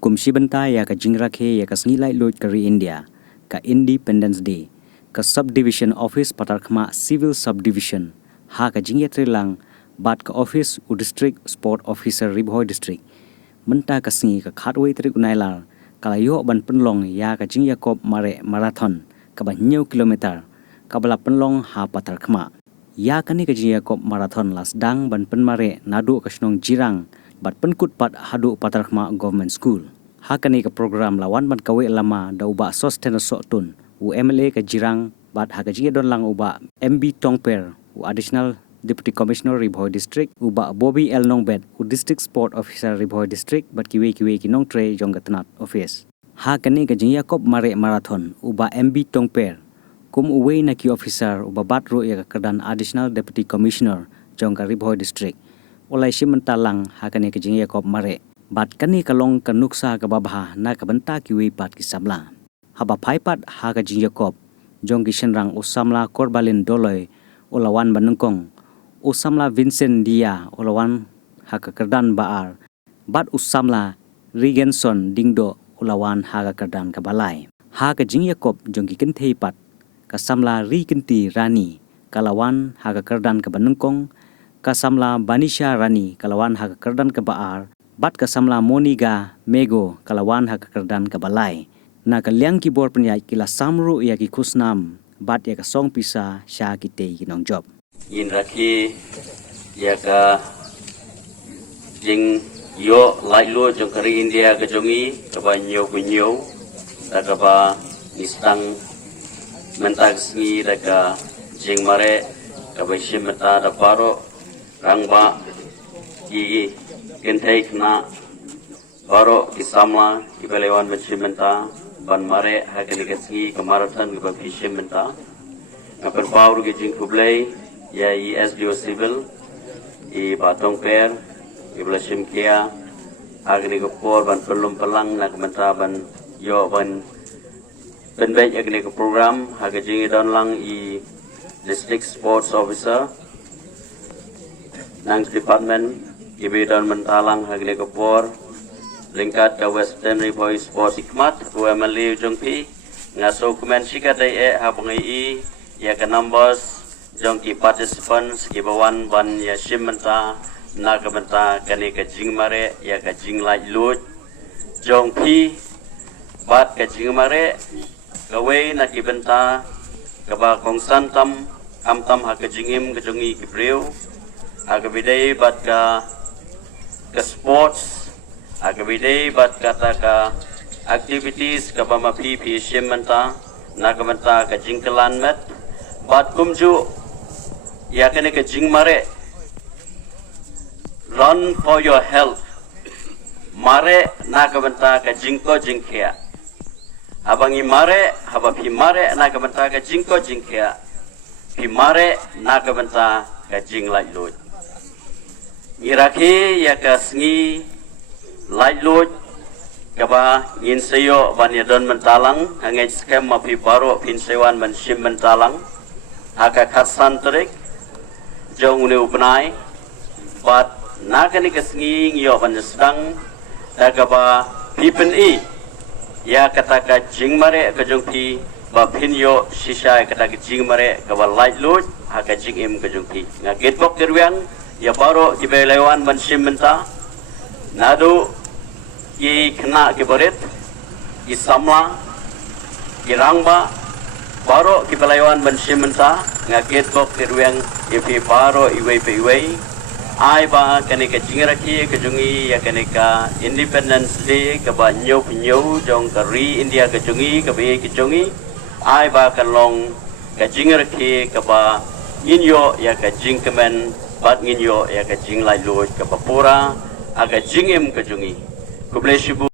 Kumsi benta ya ka jingrakhe ya ka snilai lot kari India ka Independence Day ka Subdivision Office Patarkhma Civil Subdivision ha ka jingyetre lang bat ka office u district sport officer Ribhoi district menta ka singi ka khatwei tri unailar kalayo ban penlong ya ka jing Yakob mare marathon ka ba new kilometer ka bala penlong ha Patarkhma ya kani ka jing Yakob marathon las dang ban penmare nadu ka snong jirang bat penkut pat hadu Patarkhma government school ha kani ka program lawan ban kawe lama da uba sosten sotun u MLA ka jirang bat ha ka jing don lang uba MB Tongper u additional Deputy Commissioner Ribhoi District uba Bobby L Nongbet u District Sport Officer Ribhoi District bat kiwe kinong tre jong gatnat office ha kani ka jing Yakob mare marathon uba MB Tongper kum uwe na ki officer uba bat ro ya ka kedan Additional Deputy Commissioner jong ka Ribhoi District olai simentalang ha kani ka jing Yakob mare bat kani kalong kanuksa ka babha na ka benta kiwe pat ki sabla haba phaipat ha ka jing Yakob jong ki senrang usamla korbalin doloi olawan banengkong usamla Vincent Dia olawan ha ka kerdan baar bat usamla Regenson dingdo olawan ha ka kerdan ka balai ha ka jing Yakob jong ki kenthei pat ka samla Rikinti Rani kalawan ha ka kerdan ka banengkong kasamla Banisha Rani kalawan ha ka kerdan ka baar bat kasamla Moniga Mego kalawan ha ka kerdan ka balai na kalyang ki bor penyai kila samru ya ki kusnam bat ya ka song pisa sha ki te ki nong job yin rakhi ya ka jing yo lai lo jong kari India ka jongi ka ba nyo ku nyo da ka ba nistang mentag sngi da ka jing mare ka ba shimata da paro rangba ki kenthei khna baro kisamla ibalewan machimenta ban mare hakani kesgi kamarathon ke bishimenta aper power ke jing kublai ya SDO civil I batong per iblashim kia agni ko por ban pelum pelang nak menta ban yo ban penbej agni ko program hagajing don lang I district sports officer nang department ibidon mentalang hagni kopor lingkat ke Western Ribhoi Sports Hikmat UMLA jongpi ngaso kumen sikadai habangi ya ke numbers jongki participants kibawan ban ya shimenta na kabenta kani ke jingmare ya ke jinglai lut jongpi bat ke jingmare gawe na kibenta kaba kongsantam amtam ha ke jingim ke jongi kibreu agabidai bat ka sports agabidai bat kata ka activities ka pamapi pi shimenta na kamenta ka jingkelan met bat kumju ya kene ka jingmare run for your health mare na kamenta ka jingko jingkia abangi mare haba pi mare na kamenta ka jingko jingkia pi mare na kamenta ka jinglai lut Iraki ya kasngi light load kaba ngin sayo ban yadon mentalang hangai skem mapi baro pin sewan man shim mentalang haka khatsan trik jong ne upnai bat nakani kasngi ngyo ban sedang kaba pipen ya kata ka jingmare ka jong pi ba pin yo shisha kata ka jingmare kaba light load haka jingim ka jong pi nga getbok kirwian ya baro kibelewan ban shimenta nadu ki kena kibarit ki samla ki rangba baro kibelewan ban shimenta ngaget bok kirweng ipi baro iwei pe iwei ai ba kanika jingraki kejungi ya kanika Independence Day ka ba nyo jong kari India kejungi ka be kejungi ai ba kalong ka jingraki ka ba inyo ya ka jingkemen bat nginyo ya ka jinglai lut ka papura aga jingim ka jungi kublai shibu